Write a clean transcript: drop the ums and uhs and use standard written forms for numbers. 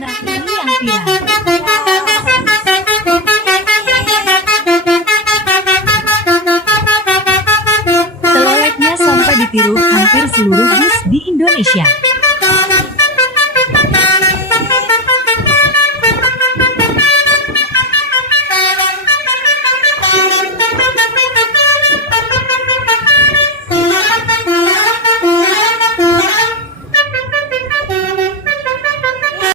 Nah, ini yang viral. Selewetnya sampai ditiru hampir seluruh bus di Indonesia.